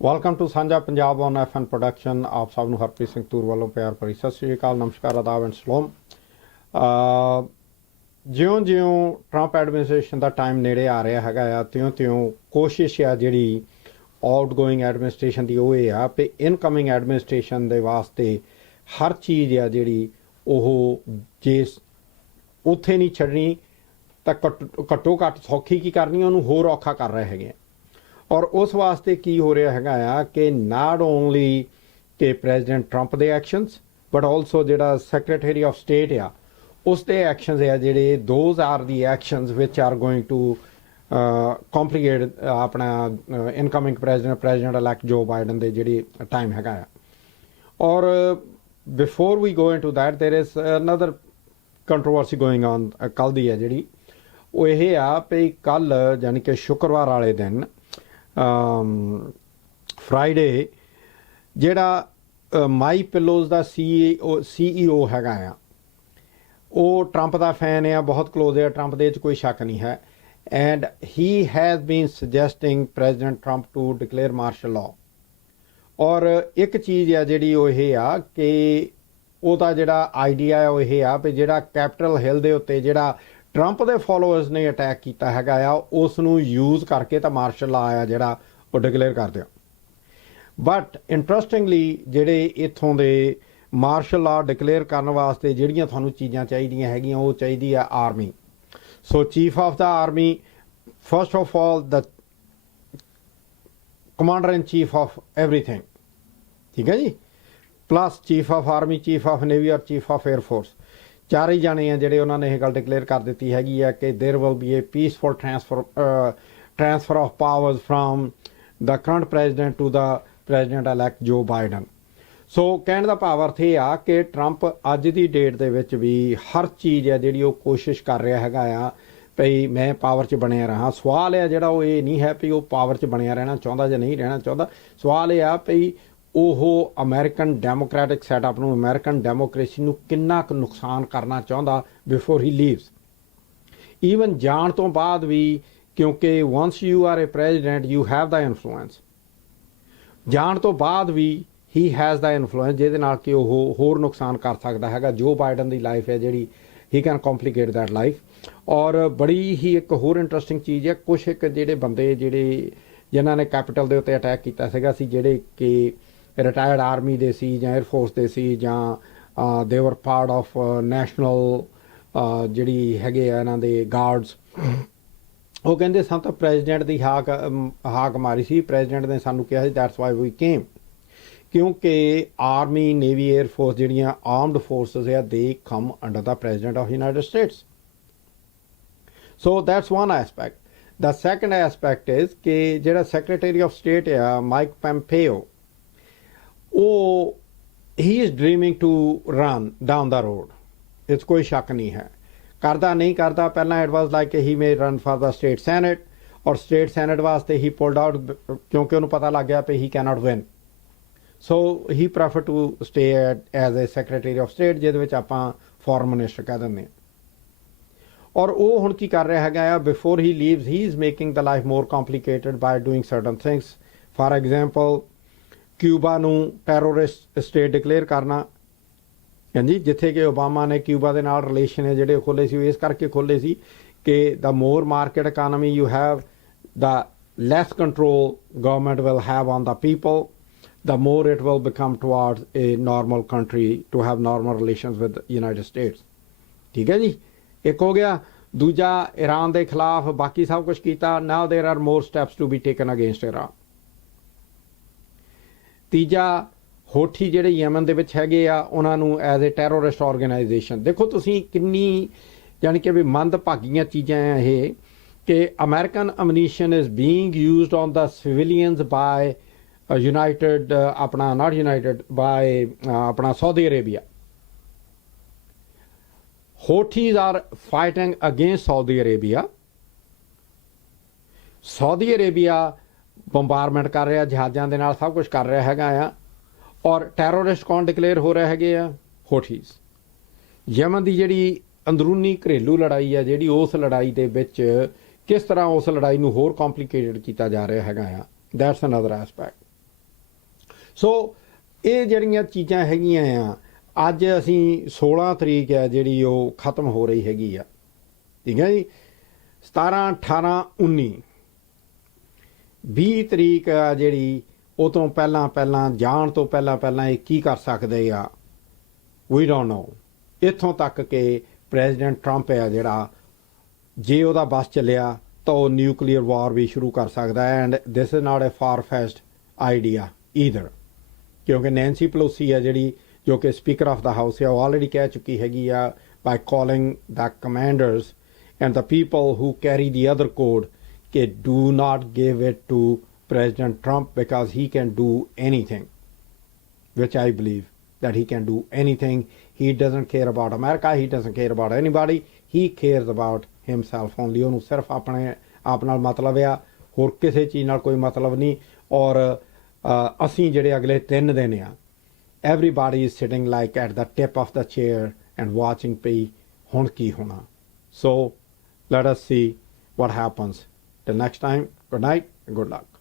Welcome to ਸਾਂਝਾ Punjab on ਐਫਐਨ production. ਆਪ ਸਭ ਨੂੰ ਹਰਪ੍ਰੀਤ ਸਿੰਘ ਤੂਰ ਵੱਲੋਂ ਪਿਆਰ ਭਰੀ ਸਤਿ ਸ਼੍ਰੀ ਅਕਾਲ, ਨਮਸਕਾਰ, ਆਦਾਬ ਐਂਡ ਸਲਾਮ। ਜਿਉਂ-ਜਿਉਂ ਟਰੰਪ ਐਡਮਿਨਿਸਟ੍ਰੇਸ਼ਨ ਦਾ ਟਾਈਮ ਨੇੜੇ ਆ ਰਿਹਾ ਹੈਗਾ ਆ, ਤਿਉਂ-ਤਿਉਂ ਕੋਸ਼ਿਸ਼ ਆ ਜਿਹੜੀ ਆਊਟਗੋਇੰਗ ਐਡਮਿਨਿਸਟ੍ਰੇਸ਼ਨ ਦੀ ਉਹ ਇਹ ਆ ਵੀ ਇਨਕਮਿੰਗ ਐਡਮਿਨਿਸਟ੍ਰੇਸ਼ਨ ਦੇ ਵਾਸਤੇ ਹਰ ਚੀਜ਼ ਆ ਜਿਹੜੀ ਉਹ ਜੇ ਉੱਥੇ ਨਹੀਂ ਛੱਡਣੀ ਤਾਂ ਘੱਟੋ ਘੱਟ ਸੌਖੀ ਕੀ ਕਰਨੀ, ਉਹਨੂੰ ਹੋਰ ਔਖਾ ਕਰ ਰਹੇ ਹੈਗੇ ਆ। ਔਰ ਉਸ ਵਾਸਤੇ ਕੀ ਹੋ ਰਿਹਾ ਹੈਗਾ ਆ ਕਿ ਨਾਟ ਓਨਲੀ ਕਿ ਪ੍ਰੈਜ਼ੀਡੈਂਟ ਟਰੰਪ ਦੇ ਐਕਸ਼ਨਸ ਬਟ ਆਲਸੋ ਜਿਹੜਾ ਸੈਕਟਰੀ ਆਫ ਸਟੇਟ ਆ ਉਸ ਦੇ ਐਕਸ਼ਨਸ ਆ ਜਿਹੜੇ ਦੋਜ਼ ਆਰ ਦੀ ਐਕਸ਼ਨਸ ਵਿਚ ਆਰ ਗੋਇੰਗ ਟੂ ਕੰਪਲੀਕੇਟ ਆਪਣਾ incoming president elect Joe Biden ਦੇ ਜਿਹੜੀ ਟਾਈਮ ਹੈਗਾ ਆ। ਔਰ before we go into that there is another controversy going on ਕੱਲ੍ਹ ਦੀ ਹੈ ਜਿਹੜੀ ਉਹ ਇਹ ਆ ਵੀ ਕੱਲ੍ਹ ਯਾਨੀ ਕਿ ਸ਼ੁੱਕਰਵਾਰ ਵਾਲੇ ਦਿਨ ਫਰਾਈਡੇ ਜਿਹੜਾ ਮਾਈ ਪਿਲੋਜ਼ ਦਾ CEO ਹੈਗਾ ਆ ਉਹ ਟਰੰਪ ਦਾ ਫੈਨ ਆ, ਬਹੁਤ ਕਲੋਜ਼ ਹੈ ਟਰੰਪ ਦੇ 'ਚ ਕੋਈ ਸ਼ੱਕ ਨਹੀਂ ਹੈ। And he has been suggesting President Trump to declare martial law. ਔਰ ਇੱਕ ਚੀਜ਼ ਆ ਜਿਹੜੀ ਉਹ ਇਹ ਆ ਕਿ ਉਹਦਾ ਜਿਹੜਾ ਆਈਡੀਆ ਹੈ ਉਹ ਇਹ ਆ ਵੀ ਜਿਹੜਾ ਕੈਪੀਟਲ ਹਿੱਲ ਦੇ ਉੱਤੇ ਜਿਹੜਾ ਟਰੰਪ ਦੇ ਫੋਲੋਅਰਸ ਨੇ ਅਟੈਕ ਕੀਤਾ ਹੈਗਾ ਆ ਉਸ ਨੂੰ ਯੂਜ਼ ਕਰਕੇ ਤਾਂ ਮਾਰਸ਼ਲ ਲਾਅ ਆ ਜਿਹੜਾ ਉਹ ਡਿਕਲੇਅਰ ਕਰ ਦਿਓ। ਬਟ ਇੰਟਰਸਟਿੰਗਲੀ ਜਿਹੜੇ ਇੱਥੋਂ ਦੇ ਮਾਰਸ਼ਲ ਲਾਅ ਡਿਕਲੇਅਰ ਕਰਨ ਵਾਸਤੇ ਜਿਹੜੀਆਂ ਤੁਹਾਨੂੰ ਚੀਜ਼ਾਂ ਚਾਹੀਦੀਆਂ ਹੈਗੀਆਂ ਉਹ ਚਾਹੀਦੀ ਆ army. So chief of the army first of all the commander in chief of everything, ਠੀਕ ਹੈ ਜੀ, plus chief of army, chief of navy ਔਰ ਚੀਫ ਆਫ 에ਅਰ ਫੋਰਸ, ਚਾਰੇ ਹੀ ਜਾਣੇ ਆ ਜਿਹੜੇ ਉਹਨਾਂ ਨੇ ਇਹ ਗੱਲ ਡਿਕਲੇਅਰ ਕਰ ਦਿੱਤੀ ਹੈਗੀ ਆ ਕਿ there will be a peaceful transfer of powers from the current president to the president elect Joe Biden. So ਕਹਿਣ ਦਾ ਭਾਵ ਅਰਥ ਇਹ ਆ ਕਿ ਟਰੰਪ ਅੱਜ ਦੀ ਡੇਟ ਦੇ ਵਿੱਚ ਵੀ ਹਰ ਚੀਜ਼ ਹੈ ਜਿਹੜੀ ਉਹ ਕੋਸ਼ਿਸ਼ ਕਰ ਰਿਹਾ ਹੈਗਾ ਆ ਭਈ ਮੈਂ ਪਾਵਰ 'ਚ ਬਣਿਆ ਰਹਾਂ। ਸਵਾਲ ਹੈ ਜਿਹੜਾ ਉਹ ਇਹ ਨਹੀਂ ਹੈ ਵੀ ਉਹ ਪਾਵਰ 'ਚ ਬਣਿਆ ਰਹਿਣਾ ਚਾਹੁੰਦਾ ਜਾਂ ਨਹੀਂ ਰਹਿਣਾ ਚਾਹੁੰਦਾ, ਸਵਾਲ ਇਹ ਆ ਭਈ ਉਹ ਅਮਰੀਕਨ ਡੈਮੋਕ੍ਰੈਟਿਕ ਸੈਟਅਪ ਨੂੰ, ਅਮਰੀਕਨ ਡੈਮੋਕ੍ਰੇਸੀ ਨੂੰ ਕਿੰਨਾ ਕੁ ਨੁਕਸਾਨ ਕਰਨਾ ਚਾਹੁੰਦਾ ਬਿਫੋਰ ਹੀ ਲੀਵਸ। ਈਵਨ ਜਾਣ ਤੋਂ ਬਾਅਦ ਵੀ, ਕਿਉਂਕਿ once you are a president you have the influence, ਜਾਣ ਤੋਂ ਬਾਅਦ ਵੀ ਹੀ ਹੈਜ਼ ਦਾ ਇਨਫਲੂਐਂਸ ਜਿਹਦੇ ਨਾਲ ਕਿ ਉਹ ਹੋਰ ਨੁਕਸਾਨ ਕਰ ਸਕਦਾ ਹੈਗਾ। ਜੋ ਬਾਈਡਨ ਦੀ ਲਾਈਫ ਹੈ ਜਿਹੜੀ ਹੀ ਕੈਨ ਕੰਪਲੀਕੇਟ ਦੈਟ ਲਾਈਫ। ਔਰ ਬੜੀ ਹੀ ਇੱਕ ਹੋਰ ਇੰਟਰਸਟਿੰਗ ਚੀਜ਼ ਹੈ, ਕੁਛ ਇੱਕ ਜਿਹੜੇ ਬੰਦੇ ਜਿਹੜੇ ਜਿਨ੍ਹਾਂ ਨੇ ਕੈਪੀਟਲ ਦੇ ਉੱਤੇ ਅਟੈਕ ਕੀਤਾ ਸੀਗਾ ਸੀ, ਜਿਹੜੇ ਕਿ ਰਿਟਾਇਰਡ ਆਰਮੀ ਦੇ ਸੀ ਜਾਂ 에ਅਰਫੋਰਸ ਦੇ ਸੀ ਜਾਂ ਦੇ ਵਰ ਪਾਰਟ ਆਫ ਨੈਸ਼ਨਲ ਜਿਹੜੀ ਹੈਗੇ ਆ ਇਹਨਾਂ ਦੇ ਗਾਰਡਸ, ਉਹ ਕਹਿੰਦੇ ਸਾਨੂੰ ਤਾਂ ਪ੍ਰੈਜ਼ੀਡੈਂਟ ਦੀ ਹਾਕ ਮਾਰੀ ਸੀ, ਪ੍ਰੈਜ਼ੀਡੈਂਟ ਨੇ ਸਾਨੂੰ ਕਿਹਾ ਸੀ ਦੈਟਸ ਵਾਈ ਵੀ ਕੇਮ। ਕਿਉਂਕਿ ਆਰਮੀ, ਨੇਵੀ, 에ਅਰਫੋਰਸ ਜਿਹੜੀਆਂ ਆਰਮਡ ਫੋਰਸਿਸ ਆ they come under the president of United States. So that's one aspect. The second aspect is ਕਿ ਜਿਹੜਾ ਸੈਕਟਰੀ ਆਫ ਸਟੇਟ ਆ ਮਾਈਕ ਪੈਂਪੇਓ, ਉਹ ਹੀ is dreaming to run down the road, ਇਹ 'ਚ ਕੋਈ ਸ਼ੱਕ ਨਹੀਂ ਹੈ। ਕਰਦਾ ਨਹੀਂ ਕਰਦਾ, ਪਹਿਲਾਂ it was like he may run for the state senate, ਔਰ ਸਟੇਟ ਸੈਨੇਟ ਵਾਸਤੇ ਹੀ ਪੁਲਡ ਆਊਟ ਕਿਉਂਕਿ ਉਹਨੂੰ ਪਤਾ ਲੱਗ ਗਿਆ ਵੀ he cannot win. So he prefer to stay as a secretary of state, ਜਿਹਦੇ ਵਿੱਚ ਆਪਾਂ ਫੋਰਨ ਮਿਨਿਸਟਰ ਕਹਿ ਦਿੰਦੇ ਹਾਂ। ਔਰ ਉਹ ਹੁਣ ਕੀ ਕਰ ਰਿਹਾ ਹੈਗਾ ਆ, before he leaves he is making the life more complicated by doing certain things. For example Cuba ਨੂੰ ਟੈਰੋਰਿਸਟ ਸਟੇਟ ਡਿਕਲੇਅਰ ਕਰਨਾ, ਹਾਂਜੀ, ਜਿੱਥੇ ਕਿ ਓਬਾਮਾ ਨੇ ਕਿਊਬਾ ਦੇ ਨਾਲ ਰਿਲੇਸ਼ਨ ਹੈ ਜਿਹੜੇ ਖੋਲ੍ਹੇ ਸੀ ਉਹ ਇਸ ਕਰਕੇ ਖੋਲ੍ਹੇ ਸੀ ਕਿ the more market economy you have, the less control government will have on the people, the more it will become towards a normal country to have normal relations with United States। ਠੀਕ ਹੈ ਜੀ, ਇੱਕ ਹੋ ਗਿਆ। ਦੂਜਾ, Iran ਦੇ ਖਿਲਾਫ ਬਾਕੀ ਸਭ ਕੁਝ ਕੀਤਾ। now there are more steps to be taken against Iran। ਤੀਜਾ, ਹੋਠੀ ਜਿਹੜੇ ਯਮਨ ਦੇ ਵਿੱਚ ਹੈਗੇ ਆ ਉਹਨਾਂ ਨੂੰ ਐਜ਼ ਏ ਟੈਰੋਰਿਸਟ ਆਰਗੇਨਾਈਜੇਸ਼ਨ। ਦੇਖੋ ਤੁਸੀਂ ਕਿੰਨੀ ਯਾਨੀ ਕਿ ਵੀ ਮੰਦਭਾਗੀਆਂ ਚੀਜ਼ਾਂ ਆ ਇਹ ਕਿ American ammunition is being used on the civilians by United ਆਪਣਾ ਨਾਟ ਯੂਨਾਈਟਿਡ ਬਾਏ ਆਪਣਾ Saudi Arabia. Houthis are fighting against Saudi Arabia. Saudi Arabia bombardment ਕਰ ਰਿਹਾ ਜਹਾਜ਼ਾਂ ਦੇ ਨਾਲ, ਸਭ ਕੁਝ ਕਰ ਰਿਹਾ ਹੈਗਾ ਆ। ਔਰ ਟੈਰੋਰਿਸਟ ਕੌਣ ਡਿਕਲੇਅਰ ਹੋ ਰਿਹਾ ਹੈਗੇ ਆ? ਹੋਠੀਜ਼। ਯਮਨ ਦੀ ਜਿਹੜੀ ਅੰਦਰੂਨੀ ਘਰੇਲੂ ਲੜਾਈ ਆ ਜਿਹੜੀ, ਉਸ ਲੜਾਈ ਦੇ ਵਿੱਚ ਕਿਸ ਤਰ੍ਹਾਂ ਉਸ ਲੜਾਈ ਨੂੰ ਹੋਰ ਕੰਪਲੀਕੇਟਡ ਕੀਤਾ ਜਾ ਰਿਹਾ ਹੈਗਾ ਆ, ਦੈਟਸ ਅਨਦਰ ਐਸਪੈਕਟ। ਸੋ ਇਹ ਜਿਹੜੀਆਂ ਚੀਜ਼ਾਂ ਹੈਗੀਆਂ ਆ, ਅੱਜ ਅਸੀਂ 16 ਤਰੀਕ ਹੈ ਜਿਹੜੀ ਉਹ ਖਤਮ ਹੋ ਰਹੀ ਹੈਗੀ ਆ, ਠੀਕ ਹੈ ਜੀ। 17 18 19 20 ਤਰੀਕ ਆ ਜਿਹੜੀ, ਉਹ ਤੋਂ ਪਹਿਲਾਂ ਜਾਣ ਤੋਂ ਪਹਿਲਾਂ ਇਹ ਕੀ ਕਰ ਸਕਦੇ ਆ, ਵੀ ਡੋਂਟ ਨੋ। ਇੱਥੋਂ ਤੱਕ ਕਿ ਪ੍ਰੈਜ਼ੀਡੈਂਟ ਟਰੰਪ ਹੈ ਜਿਹੜਾ, ਜੇ ਉਹਦਾ ਬਸ ਚੱਲਿਆ ਤਾਂ ਉਹ ਨਿਊਕਲੀਅਰ ਵਾਰ ਵੀ ਸ਼ੁਰੂ ਕਰ ਸਕਦਾ ਹੈ। And this is not a far fetched idea either, ਕਿਉਂਕਿ ਨੈਂਸੀ ਪਲੋਸੀ ਹੈ ਜਿਹੜੀ, ਜੋ ਕਿ ਸਪੀਕਰ ਆਫ ਦਾ ਹਾਊਸ ਹੈ, ਉਹ ਆਲਰੇਡੀ ਕਹਿ ਚੁੱਕੀ ਹੈਗੀ ਆ by calling the commanders and the people who carry the other code ਕਿ do not give it to President Trump because he can do anything, which I believe that he can do anything. He doesn't care about America. He doesn't care about anybody. He cares about himself only. ਉਹਨੂੰ ਸਿਰਫ ਆਪਣੇ ਆਪ ਨਾਲ ਮਤਲਬ ਆ, ਹੋਰ ਕਿਸੇ ਚੀਜ਼ ਨਾਲ ਕੋਈ ਮਤਲਬ ਨਹੀਂ। ਔਰ ਅਸੀਂ ਜਿਹੜੇ ਅਗਲੇ 3 ਦਿਨ ਆ, everybody is sitting like at the tip of the chair and watching ਪਈ ਹੁਣ ਕੀ ਹੋਣਾ। So let us see what happens. Till next time, good night and good luck.